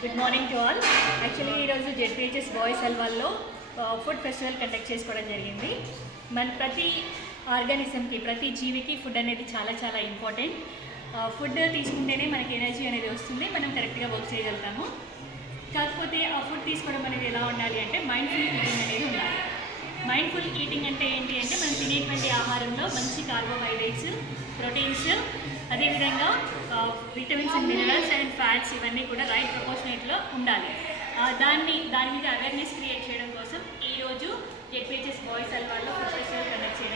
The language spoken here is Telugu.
Good morning to all. Actually ఈరోజు జెడ్పీహెచ్ఎస్ బాయ్స్ అల్వాల్లో ఫుడ్ ఫెస్టివల్ కండక్ట్ చేసుకోవడం జరిగింది. మన ప్రతి ఆర్గానిజంకి, ప్రతి జీవికి ఫుడ్ అనేది చాలా చాలా ఇంపార్టెంట్. ఫుడ్ తీసుకుంటేనే మనకి ఎనర్జీ అనేది వస్తుంది, మనం కరెక్ట్గా వర్క్ చేయగలుగుతాము. కాకపోతే ఆ ఫుడ్ తీసుకోవడం అనేది ఎలా ఉండాలి అంటే మైండ్ఫుల్ ఈటింగ్ అనేది ఉండాలి. మైండ్ఫుల్ ఈటింగ్ అంటే ఏంటి అంటే మనం తినేటువంటి ఆహారంలో మంచి కార్బోహైడ్రేట్స్, ప్రోటీన్స్, అదేవిధంగా vitamins and minerals and fats ఇవన్నీ కూడా రైట్ ప్రపోర్షనేట్లో ఉండాలి. దాని మీద అవేర్నెస్ క్రియేట్ చేయడం కోసం ఈరోజు జెడ్పీహెచ్ఎస్ బాయ్స్ అల్వాల్లో ఫుడ్ ఫెస్టివల్ కండక్ట్ చేయడం